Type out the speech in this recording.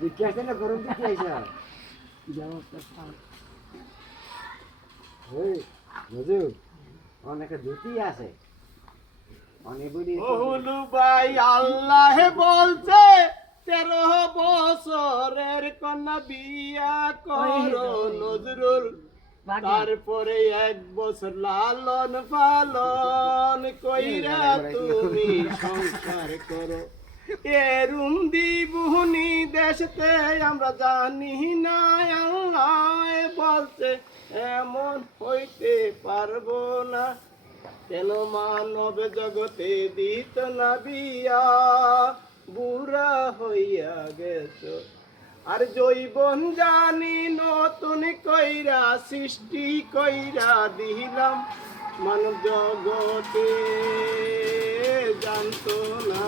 দেখে আসছে না গরম দেখে আইসা ওই বুঝু অনেকে ধুতি আছে অনেক বলি ওহুলু ভাই আল্লাহ বলছে তেরো বছরের কন্যা বিয়া করো নজরুল তারপরে এক বছর লালন পালন কইরা তুমি সংসার করো এরুম দিবুনি দেশতে আমরা জানি না আল্লাহ বলছে এমন হইতে পারব না। কেন মানব জগতে দিত না বিয়া? বুড়া হইয়া গেছ। আর জৈবন জানি নতুন কইরা সৃষ্টি কইরা দিলাম। মানব জগতে জানতো না